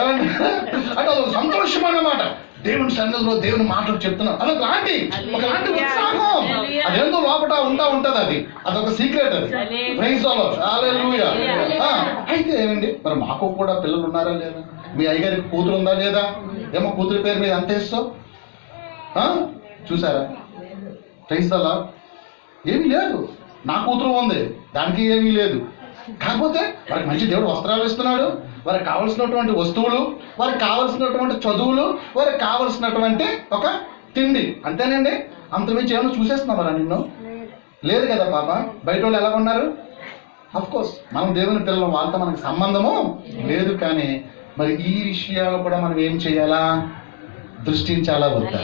అంటే అదొక సంతోషం అన్నమాట. దేవుని సన్నిధిలో దేవుని మాటలు చెప్తున్నాం అదొకలాంటి ఉత్సాహం. అదేందో లోపల ఉంటది. అదొక సీక్రెట్. అది ప్రైజ్ ది లార్డ్. హల్లెలూయా. అయితే ఏమండి, మరి మాకు కూడా పిల్లలు ఉన్నారా లేదా? మీ అయ్యగారికి కూతురు ఉందా లేదా? ఏమో కూతురి పేరు మీద అంత ఇస్తావు చూసారా? Praise the Lord. ఏమీ లేదు. నా కూతురు ఉంది, దానికి ఏమీ లేదు. కాకపోతే వారికి మంచి దేవుడు వస్త్రాలు ఇస్తున్నాడు, వారికి కావలసినటువంటి వస్తువులు, వారికి కావలసినటువంటి చదువులు, వారికి కావలసినటువంటి ఒక తిండి. అంతేనండి. అంతమించి ఏమన్నా చూసేస్తున్నారా నిన్ను? లేదు కదా పాప. బయట వాళ్ళు ఎలా ఉన్నారు? అఫ్కోర్స్ మనం దేవుని పిల్లలు, వాళ్ళతో మనకు సంబంధము లేదు. కానీ మరి ఈ విషయాలు కూడా మనం ఏం చేయాలా? దృష్టించాలా వద్దా?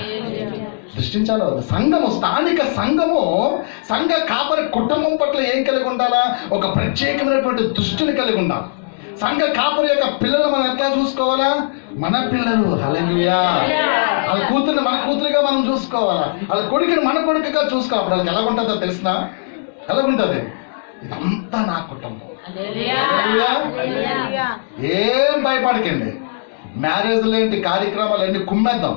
దృష్టించాలా వద్దా? సంఘము, స్థానిక సంఘము, సంఘ కాపరి కుటుంబం పట్ల ఏం కలిగి ఉండాలా? ఒక ప్రత్యేకమైనటువంటి దృష్టిని కలిగి ఉండాలి. సంఘ కాపరి యొక్క పిల్లలు మనం ఎట్లా చూసుకోవాలా? మన పిల్లలు, హల్లెలూయా, వాళ్ళ కూతుర్ని మన కూతురుగా మనం చూసుకోవాలా, వాళ్ళ కొడుకుని మన కొడుకుగా చూసుకోవాలి. అప్పుడు వాళ్ళకి ఎలాగుంటుందో తెలిసిన? ఎలాగుంటుంది? ఇదంతా నా కుటుంబం. ఏం భయపడకండి. మ్యారేజ్ లేంటి కార్యక్రమాలు అన్ని కుమ్మేద్దాం.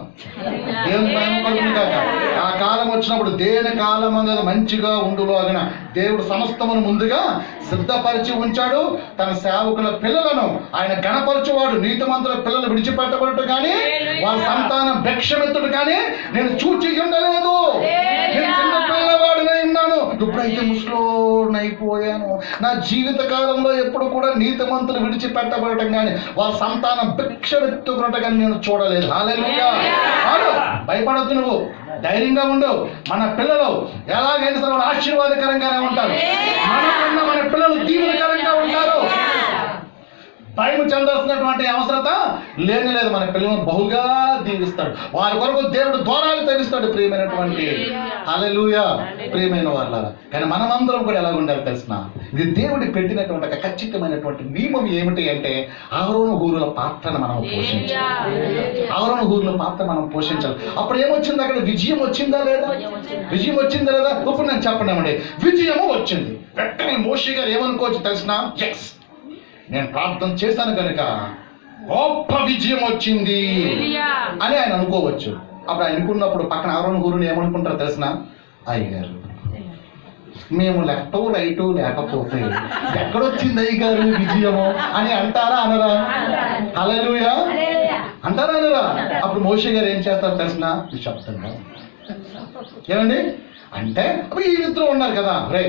దేవుని భయం కలుగును గాక. ఆ కాలం వచ్చినప్పుడు దేని కాలం అనేది మంచిగా ఉండులాగిన దేవుడు సమస్తమును ముందుగా సిద్ధపరిచి ఉంచాడు. తన సేవకుల పిల్లలను ఆయన గణపరచువాడు. నీతిమంతుల పిల్లలు విడిచిపెట్టబడటం కానీ వాళ్ళ సంతానం భిక్షమెత్తుడు కానీ నేను చూచి ఉండలేదు. నేను చిన్న పిల్లవాడినై ఉన్నాను, ఎప్పుడైతే ముసలోనైపోయాను. నా జీవిత కాలంలో ఎప్పుడు కూడా నీతిమంతులు విడిచిపెట్టబడటం కానీ వాళ్ళ సంతానం భిక్షమెత్తుకున్నట్టు కానీ నేను చూడలేదు. హల్లెలూయా. భయపడద్దు, నువ్వు ధైర్యంగా ఉండవు. మన పిల్లలు ఎలాగైనా సరే ఆశీర్వాదకరంగానే ఉంటారు. మనకన్నా మన పిల్లలు దీవెనకరంగా ఉంటారు. భయం చెందాల్సినటువంటి అవసరత లేదు. మన పిల్లలను బహుగా దీవిస్తాడు. వారి కొరకు దేవుడు ద్వారాలు తెరుస్తాడు. ప్రియమైనటువంటి హల్లెలూయా, ప్రియమైన వాళ్ళ. కానీ మనమందరం కూడా ఎలా ఉండాలి తెలిసిన? ఇది దేవుడి పెట్టినటువంటి ఒక ఖచ్చితమైనటువంటి నియమం ఏమిటి అంటే అహరోను ఊరుల పాత్రను మనం పోషించాలి. అహరోను ఊరుల పాత్ర మనం పోషించాలి. అప్పుడు ఏమొచ్చింది? అక్కడ విజయం వచ్చిందా లేదా? విజయం వచ్చిందా లేదా? ఇప్పుడు నేను చెప్పండి. విజయము వచ్చింది. వెంటనే మోషే గారు ఏమనుకోవచ్చు తెలిసిన? ఎస్, నేను ప్రార్థన చేశాను కనుక గొప్ప విజయం వచ్చింది అని ఆయన అనుకోవచ్చు. అప్పుడు ఆయన అనుకున్నప్పుడు పక్కన అహరోను ఊరుని ఏమనుకుంటారో తెలిసిన? అయ్యగారు, మేము లెఫ్ట్ రైట్ లేకపోతే ఎక్కడొచ్చింది అయ్యగారు విజయము అని అంటారా అనరా? హల్లెలూయా అంటారా అనరా? అప్పుడు మోషే గారు ఏం చేస్తారు తెలిసిన? నిశ్శబ్దంగా. ఏమండి, అంటే వీళ్ళిద్దరూ ఉన్నారు కదా, రే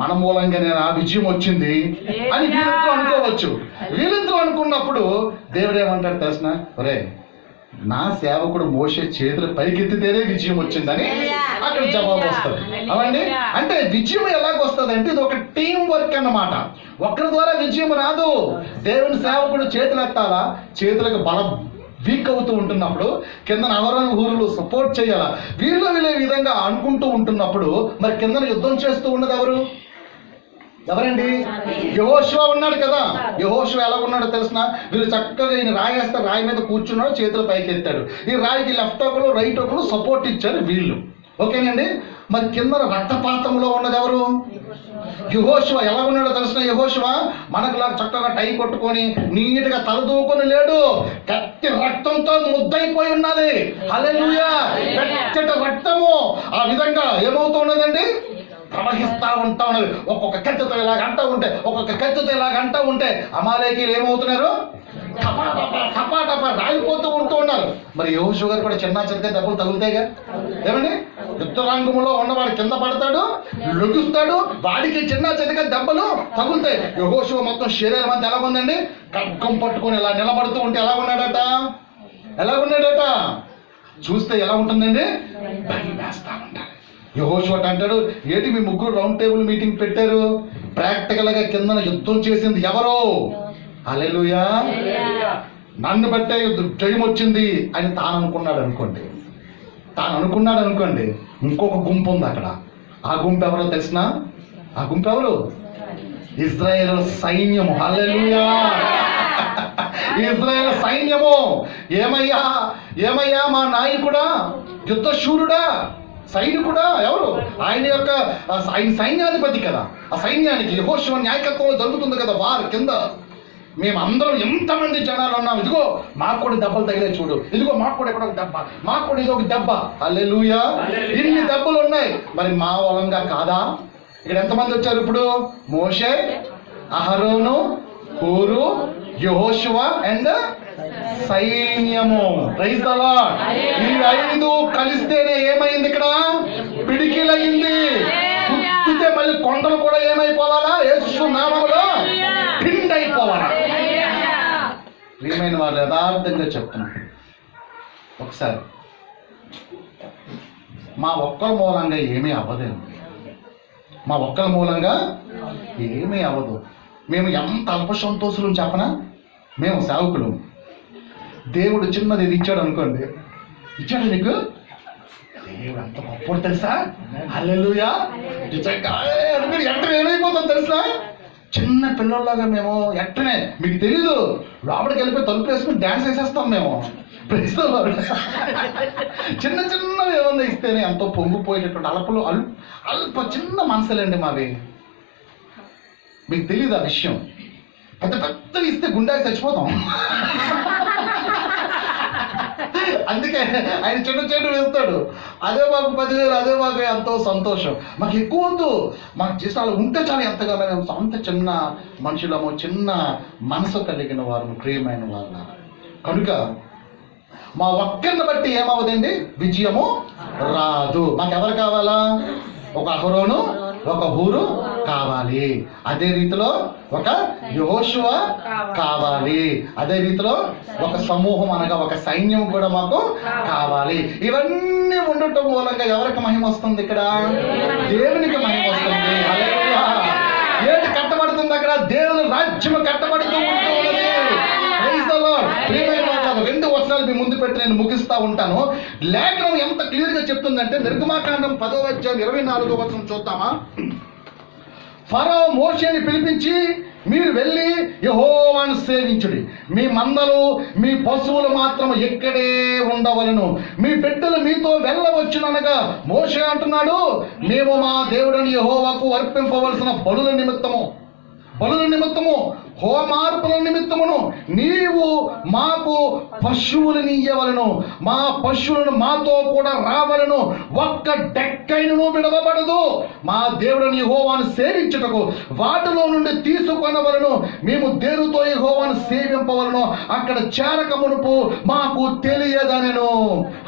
మన మూలంగా నేను ఆ విజయం వచ్చింది అని వీళ్ళిద్దరూ అనుకోవచ్చు. వీళ్ళిద్దరూ అనుకున్నప్పుడు దేవుడు ఏమంటాడు తెలిసిన, రే నా సేవకుడు మోషే చేతులు పైకెత్తితేనే విజయం వచ్చిందని అక్కడ జవాబు వస్తుంది. అవండి, అంటే విజయం ఎలాగొస్తుంది అంటే ఇది ఒక టీం వర్క్ అన్నమాట. ఒక్కరి ద్వారా విజయం రాదు. దేవుని సేవకుడు చేతులు ఎత్తాలా, చేతులకు బలం వీక్ అవుతూ ఉంటున్నప్పుడు కింద అవరణ ఊరులు సపోర్ట్ చేయాలా, వీళ్ళే విధంగా అనుకుంటూ ఉంటున్నప్పుడు మరి కింద యుద్ధం చేస్తూ ఉన్నది ఎవరండి? యెహోషువ ఉన్నాడు కదా. యెహోషువ ఎలా ఉన్నాడో తెలిసిన, వీళ్ళు చక్కగా ఈయన రాయేస్తే రాయి మీద కూర్చున్నాడు, చేతులు పైకి ఎత్తాడు. ఈ రాయికి లెఫ్ట్ ఒకరు రైట్ ఒకరు సపోర్ట్ ఇచ్చారు వీళ్ళు. ఓకేనండి. మరి కింద రక్తపాతంలో ఉన్నది ఎవరు? యెహోషువ. ఎలా ఉన్నాడో తెలిసిన యెహోషువ మనకులా చక్కగా టై కొట్టుకొని నీట్గా తలదూకొని లేడు, కత్తి రక్తంతో ముద్దయిపోయి ఉన్నది. హల్లెలూయా. వెచ్చటి రక్తము ఆ విధంగా ఏమవుతున్నదండి, ప్రవహిస్తా ఉంటా ఉన్నది. ఒక్కొక్క కత్తితో ఇలాగ అంటూ ఉంటే, ఒక్కొక్క కత్తితో ఇలాగ అంటూ ఉంటే అమాలేకీలు ఏమవుతున్నారు, టపా రాలిపోతూ ఉంటూ ఉన్నారు. మరి యెహోషువ గారు కూడా చిన్న చిన్న దెబ్బలు తగులుతాయిగా. ఏమండి, యుద్ధ రంగంలో ఉన్నవాడు కింద పడతాడు, లొగుస్తాడు, వాడికి చిన్న చిన్నగా దెబ్బలు తగులుతాయి. యెహోషువ మొత్తం శరీరం అంతా ఎలా ఉందండి, ఖడ్గం పట్టుకొని ఇలా నిలబడుతూ ఉంటే ఎలా ఉన్నాడట చూస్తే ఎలా ఉంటుందండి, భయం వేస్తా ఉంటాడు. యెహోషువ అంటాడు, ఏంటి మీ ముగ్గురు రౌండ్ టేబుల్ మీటింగ్ పెట్టారు, ప్రాక్టికల్ గా కింద యుద్ధం చేసింది ఎవరో? హల్లెలూయా. నన్ను బట్టే జయం వచ్చింది అని తాను అనుకున్నాడు అనుకోండి. ఇంకొక గుంపు ఉంది అక్కడ. ఆ గుంపు ఎవరో తెలిసిన? ఆ గుంపు ఎవరు? ఇజ్రాయేల్ సైన్యము. హల్లెలూయా. ఇజ్రాయేల్ సైన్యము. ఏమయ్యా మా నాయకుడా, యుద్ధశూరుడా, సైనికుడా, ఎవరు? ఆయన సైన్యాధిపతి కదా. ఆ సైన్యానికి యెహోషువ నాయకత్వంలో జరుగుతుంది కదా వారు కింద. మేమందరం ఎంతమంది జనాలు ఉన్నాం, ఇదిగో మాకు కూడా దెబ్బలు తగిలే చూడు, ఇదిగో మాకు కూడా ఎక్కడ ఒక దెబ్బ, మాకు కూడా ఇది ఒక దెబ్బ. హల్లెలూయా. ఇన్ని దెబ్బలు ఉన్నాయి. మరి మా వలంగా కాదా? ఇక్కడ ఎంతమంది వచ్చారు ఇప్పుడు? మోషే, అహరోను, హూరు, యెహోషువ అండ్ సైన్యము. Praise the Lord. ఈ 5 కలిస్తేనే ఏమైంది, ఇక్కడ పిడికిలయ్యింది. గుర్తితే మళ్ళీ కొండలు కూడా ఏమైపోవాలా, యేసు నామములో పిండైపోవాలా. ప్రియమైన వారు యథార్థంగా చెప్తున్నాను, ఒకసారి మా ఒక్కరి మూలంగా ఏమీ అవ్వదు. మేము ఎంత అల్ప సంతోషులు చెప్పనా? మేము సేవకులు, దేవుడు చిన్నది ఇది ఇచ్చాడు అనుకోండి, ఇచ్చాడు నీకు, దేవుడు అంత గొప్పడు తెలుసా. హల్లెలూయా. నిజంగా మీరు వెంటనే ఏమైపోతాం తెలుసా, చిన్న పిల్లల్లాగా మేము వెంటనే, మీకు తెలీదు, లోపలికి వెళ్ళిపోయి తలుపు వేసుకుని డ్యాన్స్ వేసేస్తాం మేము. చిన్నవి ఏమన్నా ఇస్తేనే ఎంతో పొంగిపోయేటటువంటి అల్ప చిన్న మనసులండి మావి. మీకు తెలియదు ఆ విషయం. పెద్దవి ఇస్తే గుండాకి చచ్చిపోతాం. అందుకే ఆయన చెడు వేస్తాడు. అదే మాకు 10,000, అదే మాకు ఎంతో సంతోషం. మాకు ఎక్కువ వద్దు, మాకు చేసిన వాళ్ళు ఉంటే చాలా ఎంతగానో మేము అంత చిన్న మనుషులము, చిన్న మనసు కలిగిన వారు, ప్రియమైన వారు. కనుక మా ఒక్కరిని బట్టి ఏమవుదండి, విజయము రాదు. మాకెవరు కావాలా? ఒక అహరోను, ఒక హూరు కావాలి. అదే రీతిలో ఒక యెహోషువ కావాలి. అదే రీతిలో ఒక సమూహం అనగా ఒక సైన్యం కూడా మాకు కావాలి. ఇవన్నీ ఉండటం మూలంగా ఎవరికి మహిమ వస్తుంది? ఇక్కడ దేవునికి మహిమ వస్తుంది. హల్లెలూయా. ఏంటి కట్టబడుతుంది అక్కడ? దేవుని రాజ్యం కట్టబడుతూ ఉంటుంది. Praise the Lord. ప్రియమైన వారు, 2 వచనాలు మీ ముందు పెట్టి నేను ముగిస్తా ఉంటాను. లేఖనం ఎంత క్లియర్ గా చెప్తుందంటే, నిర్గమాకాండం 10వ అధ్యాయం 24వ వచనం చూద్దామా? ఫరో మోషేని పిలిపించి, మీరు వెళ్ళి యెహోవాను సేవించుడి, మీ మందలు మీ పశువులు మాత్రం ఎక్కడే ఉండవలను, మీ బిడ్డలు మీతో వెళ్ళవచ్చుననగా మోషే అంటున్నాడు, మేము మా దేవుడని యెహోవాకు అర్పింపవలసిన బలుల నిమిత్తము హోమార్పణ నిమిత్తమును నీవు మాకు పశువులను ఇయ్యవలను, మా పశువులను మాతో కూడా రావలను, ఒక్క డెక్కైనను విడవబడదు. మా దేవుడని యెహోవాను సేవించుటకు వాటిలో నుండి తీసుకొనవలను, మేము దేవునితో యెహోవాను సేవింపవలను, అక్కడ చేరక మునుపు మాకు తెలియదనెను.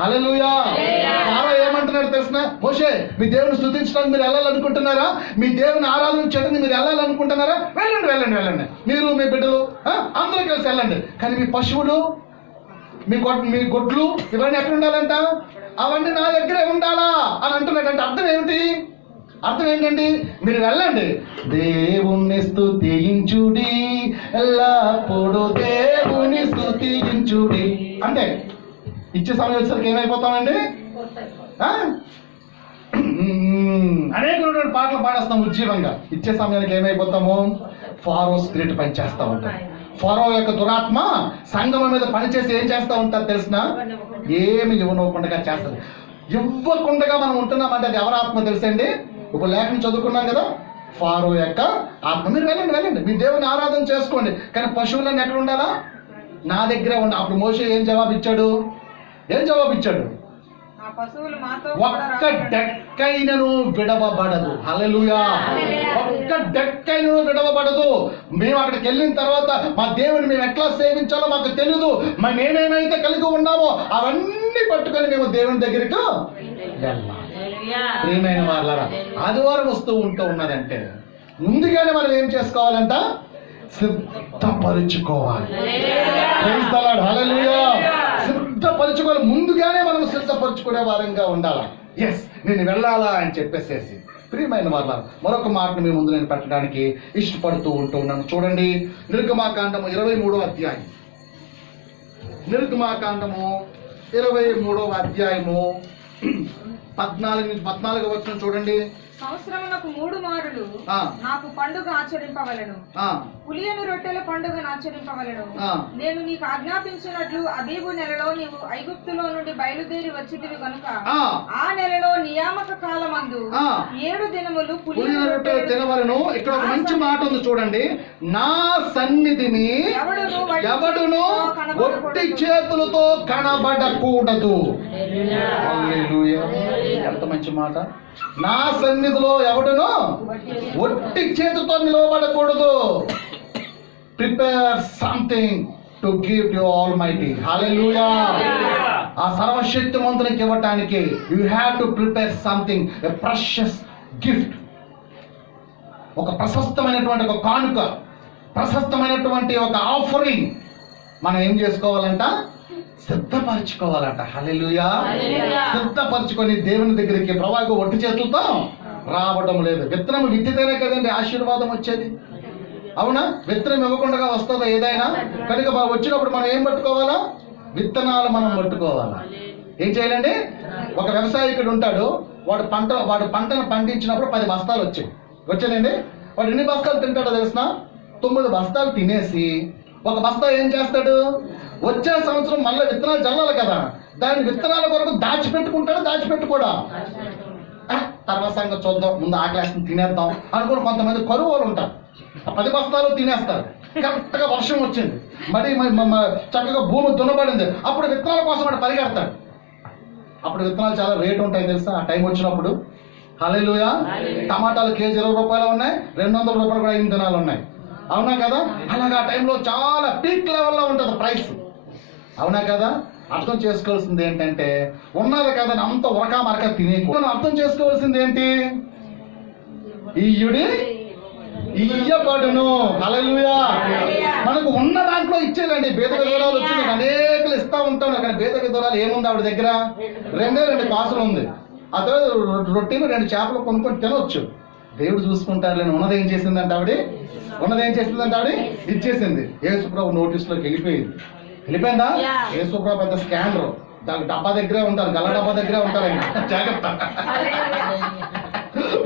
హల్లెలూయా. ఫరో ఏమంటున్నాడు? ఏమంటున్నాడు తెలిసిన? మోషే, మీ దేవుని స్తుతించడానికి మీరు వెళ్ళాలనుకుంటున్నారా? మీ దేవుని ఆరాధన చేయడానికి మీరు వెళ్ళాలనుకుంటున్నారా? వెళ్ళండి వెళ్ళండి వెళ్ళండి, మీరు మీ బిడ్డలు అందరూ కలిసి వెళ్ళండి. కానీ మీ పశువులు, మీ గొడ్లు ఇవన్నీ ఎక్కడ ఉండాలంట? అవన్నీ నా దగ్గరే ఉండాలా అని అంటున్నాడంటే అర్థం ఏమిటి? అర్థం ఏంటండి? మీరు వెళ్ళండి, దేవుణ్ణి స్తుతించుడి, ఎల్లప్పుడు దేవుని స్తుతించుడి అంటే ఇచ్చే సమయం వచ్చేసరికి ఏమైపోతామండి? అనేక పాటలు పాడేస్తాం ఉజ్జీవంగా. ఇచ్చే సమయానికి ఏమైపోతాము? ఫారో స్పిరిట్ పనిచేస్తూ ఉంటాం. ఫారో యొక్క దురాత్మ సంగమం మీద పనిచేసి ఏం చేస్తూ ఉంటారు తెలిసిన? ఏమి ఇవ్వనవ్వకుండా చేస్తారు. ఇవ్వకుండా మనం ఉంటున్నామంటే అది ఎవరి ఆత్మ తెలుసండి? ఒక లేఖను చదువుకున్నాం కదా, ఫారో యొక్క ఆత్మ. మీరు వెళ్ళండి వెళ్ళండి, మీ దేవుని ఆరాధన చేసుకోండి, కానీ పశువులన్నీ ఎక్కడ ఉండాలా? నా దగ్గరే ఉండాలి. అప్పుడు మోషే ఏం జవాబు ఇచ్చాడు? ఒక్క డెక్కైనను విడవబడదు. హల్లెలూయా! ఒక్క డెక్కైనను విడవబడదు. మేము అక్కడికి వెళ్ళిన తర్వాత మా దేవుని మేము ఎట్లా సేవించాలో మాకు తెలియదు. మేమేమైతే కలిగి ఉన్నామో అవన్నీ పట్టుకొని మేము దేవుని దగ్గరికి వెళ్ళాలి. ప్రియమైన వాళ్ళారా, ఆదివారం వస్తూ ఉన్నదంటే ముందుగానే మనం ఏం చేసుకోవాలంట? సిద్ధపరుచుకోవాలి. హల్లెలూయా! సిద్ధపరచుకోవాలి. ముందుగానే మనం సిద్ధపరచుకునే వారంగా ఉండాలా. ఎస్, నేను వెళ్ళాలా అని చెప్పేసేసి. ప్రియమైన వాళ్ళ మరొక మాటను మీ ముందు నేను పెట్టడానికి ఇష్టపడుతూ ఉన్నాను. చూడండి, నిర్గమాకాండము 23వ అధ్యాయం. నిర్గమాకాండము 23వ అధ్యాయము 14 నుంచి 14 వచనం చూడండి. సంవత్సరమునకు 3 మారులు నాకు పండుగ ఆచరింపవలెను. పులియని రొట్టెల పండుగను ఆచరింపవలెను. నేను నీకు ఆజ్ఞాపించినట్లు అబీబు నెలలో నీవు ఐగుప్తులో నుండి బయలుదేరి వచ్చితివి కనుక ఆ నెలలో నియామక కాలమందు 7 దినములు పులియని రొట్టెలు తినవలెను. ఇక్కడ ఒక మంచి మాట ఉంది చూడండి. నా సన్నిధిని ఎవడును ఒట్టి చేతులతో కనబడకూడదు. ఎంత మంచి మాట! నా సన్నిధిలో ఎవడును ఒట్టి చేతితో నిలవబడకూడదు. Prepare something to give to almighty. Hallelujah! ఆ సర్వశక్తిమంతునికి ఇవ్వటానికి you have to prepare something, a precious gift. ఒక ప్రశస్తమైనటువంటి ఒక కానుక, ప్రశస్తమైనటువంటి ఒక ఆఫరింగ్ మనం ఏం చేసుకోవాలంట? సిద్ధపరచుకోవాలంట. హల్లెలూయా! సిద్ధపరచుకొని దేవుని దగ్గరికి ప్రవాహం ఒట్టి చేతులతో రావడం లేదు. విత్తనం విత్తితేనే కదండి ఆశీర్వాదం వచ్చేది. అవునా? విత్తనం ఇవ్వకుండా వస్తుందా ఏదైనా? కనుక వచ్చినప్పుడు మనం ఏం పట్టుకోవాలా? విత్తనాలు మనం పట్టుకోవాలా. ఏం చేయాలండి? ఒక వ్యవసాయకుడు ఉంటాడు, వాడు పంటను పండించినప్పుడు 10 బస్తాలు వచ్చాయండి. వాడు ఎన్ని బస్తాలు తింటాడో తెలిసిన? 9 బస్తాలు తినేసి ఒక బస్తా ఏం చేస్తాడు? వచ్చే సంవత్సరం మళ్ళీ విత్తనాలు చల్లాలి కదా, దాని విత్తనాల కొరకు దాచిపెట్టుకోడా? తర్వాత సంగతి చూద్దాం, ముందు ఆకలేస్తుంది తినేద్దాం అనుకుని కొంతమంది కరువులు ఉంటారు. 10 బస్తాలు తినేస్తారు. కరెక్ట్గా వర్షం వచ్చింది, మరి చక్కగా భూమి దున్నబడింది, అప్పుడు విత్తనాల కోసం వాడు పరిగెడతాడు. అప్పుడు విత్తనాలు చాలా రేటు ఉంటాయి తెలుసా ఆ టైం వచ్చినప్పుడు. హల్లెలూయా! టమాటాలు కేజీ 20 రూపాయలు ఉన్నాయి, 200 రూపాయలు కూడా 8 దినాలు ఉన్నాయి. అవునా కదా? అలాగా ఆ టైంలో చాలా పీక్ లెవెల్లో ఉంటుంది ప్రైస్. అవునా కదా? అర్థం చేసుకోవాల్సింది ఏంటంటే, ఉన్నది కదా అంత ఉరకా మరక తినేకు. అర్థం చేసుకోవాల్సింది ఏంటి? ఇయ్యబడును. హల్లెలూయా! మనకు ఉన్న దాంట్లో ఇచ్చేయాలండి. భేద విధురాలు వచ్చింది, అనేకలు ఇస్తా ఉంటాను, కానీ భేద విధురాలు ఏముంది ఆవిడ దగ్గర? 2 కాసులు ఉంది. ఆ తర్వాత రొట్టెలు 2 చేపలు కొనుక్కొని తినొచ్చు. దేవుడు చూసుకుంటారు. ఉన్నది ఏం చేసిందంటే ఆవిడ ఇచ్చేసింది. యేసుప్రభు నోటీసులోకి వెళ్ళిపోయిందా? యేసుప్రభు పెద్ద స్కానర్, దానికి డబ్బా దగ్గరే ఉంటారు, గల్ల డబ్బా దగ్గరే ఉంటారు. ఆయన జాగ్రత్త.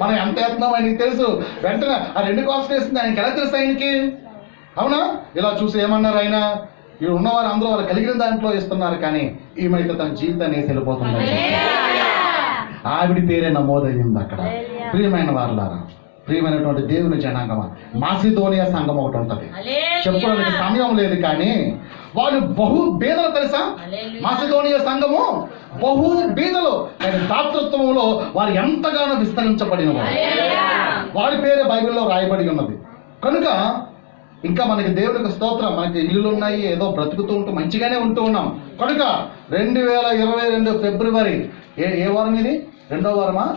మనం ఎంత వేస్తున్నాం ఆయనకి తెలుసు. వెంటనే ఆ 2 కాసులు వేసింది ఆయనకి ఎలా తెలుసు ఆయనకి? అవునా? ఇలా చూసి ఏమన్నారు ఆయన? ఇక్కడ ఉన్నవారు అందరూ వాళ్ళు కలిగిన దాంట్లో ఇస్తున్నారు, కానీ ఈమెయితే తన జీవితాన్ని వేసి వెళ్ళిపోతుంది. ఆవిడ పేరే నమోదయ్యింది అక్కడ. ప్రియమైన వారులారా, ప్రియమైనటువంటి దేవుని జనాంగమా, మాసిదోనియా సంఘం ఒకటి ఉంటుంది. చెప్పడానికి సమయం లేదు, కానీ వాళ్ళు బహు బీదలు తెలుసా? మాసిదోనియా సంఘము బహు బీదలు, కానీ దాతృత్వంలో వారు ఎంతగానో విస్తరించబడిన వారి పేరే బైబిల్లో రాయబడి ఉన్నది. కనుక ఇంకా మనకి దేవునికి స్తోత్రం, మనకి ఇల్లులు ఉన్నాయి, ఏదో బ్రతుకుతూ ఉంటూ మంచిగానే ఉంటూ ఉన్నాం. కనుక 2022 ఫిబ్రవరి ఏ వారం ఇది? రెండో వారమా?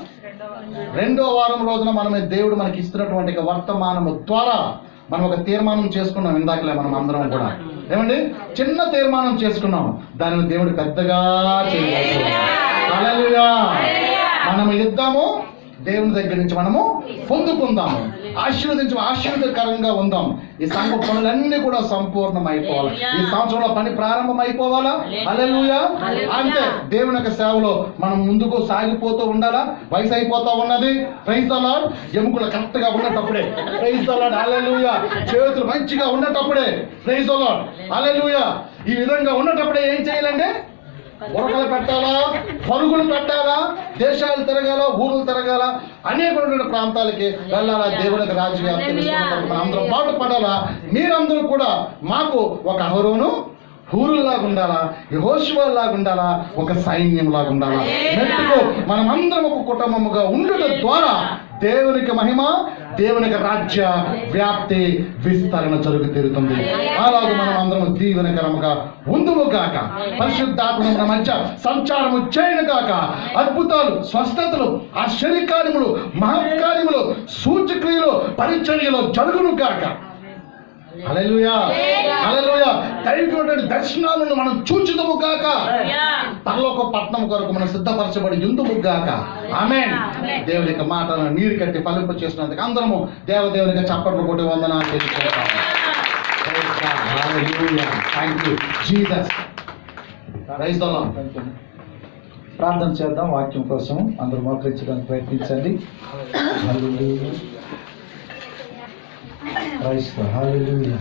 రెండో వారం రోజున మనమే దేవుడు మనకి ఇస్తున్నటువంటి వర్తమానము ద్వారా మనం ఒక తీర్మానం చేసుకున్నాం. ఇందాకలే మనం అందరం కూడా ఏమండి చిన్న తీర్మానం చేసుకున్నాం, దానిని దేవుడు పెద్దగా చేయలేదు. హల్లెలూయా. మనము ఇద్దాము, దేవుని దగ్గర నుంచి మనము పొందుకుందాము, ఆశీర్వదించకరంగా ఉందాం. ఈ సంఘ పనులన్నీ కూడా సంపూర్ణం అయిపోవాలి. ఈ సంవత్సరంలో పని ప్రారంభం అయిపోవాలా? హల్లెలూయా. అంతే, దేవుని యొక్క సేవలో మనం ముందుకు సాగిపోతూ ఉండాలా. వయసు అయిపోతా ఉన్నది. Praise the Lord. ఎముకలు కరెక్ట్ గా ఉన్నటప్పుడే ప్రైజ్ ద లార్డ్. హల్లెలూయా. చేతులు మంచిగా ఉన్నటప్పుడే ప్రైజ్ ద లార్డ్. హల్లెలూయా. ఈ విధంగా ఉన్నటప్పుడే ఏం చేయాలండి? ఉరకలు పెట్టాలా, పరుగులు పెట్టాలా, దేశాలు తిరగాల, ఊరులు తిరగాల, అనేకమైన ప్రాంతాలకి వెళ్ళాలా, దేవునికి రాజకీయాలు మన అందరం పాటుపడాలా. మీరందరూ కూడా మాకు ఒక అహరోను హూరుల్లాగా ఉండాలా, యెహోషువలాగా ఉండాలా, ఒక సైన్యంలాగా ఉండాలా. నెట్టుకు మనం అందరం ఒక కుటుంబముగా ఉండడం ద్వారా దేవునికి మహిమ, దేవునికి రాజ్య వ్యాప్తి విస్తరణ జరుగు తీరుతుంది. అలాగే మనం అందరం దీవెనకరముగా ఉందుము గాక. పరిశుద్ధాత్మ మన మధ్య సంచారము చేయను గాక. అద్భుతాలు, స్వస్థతలు, ఆశ్చర్యకార్యములు, మహత్కార్యములు, సూచక్రియలు, పరిచర్యలు జరుగును గాక. హల్లెలూయా. హల్లెలూయా. దైవికమైన దర్శనాలను మనం చూచుదుము గాక. పరలోక పట్టణం కొరకు మనం సిద్ధపరచబడి ఉందుము గాక. ఆమేన్. దేవుని యొక్క మాటలను నీరు కట్టి ఫలింప చేసినందుకు అందరము దేవదేవునికి చప్పట్లు కొట్టి వందనాలు చేసుకుంటాం. Hallelujah. Thank you Jesus. Praise the Lord. ప్రార్థన చేద్దాం. వాక్యం కోసం అందరూ మోకరించడానికి ప్రయత్నించండి. Hallelujah. Praise the Lord. Hallelujah.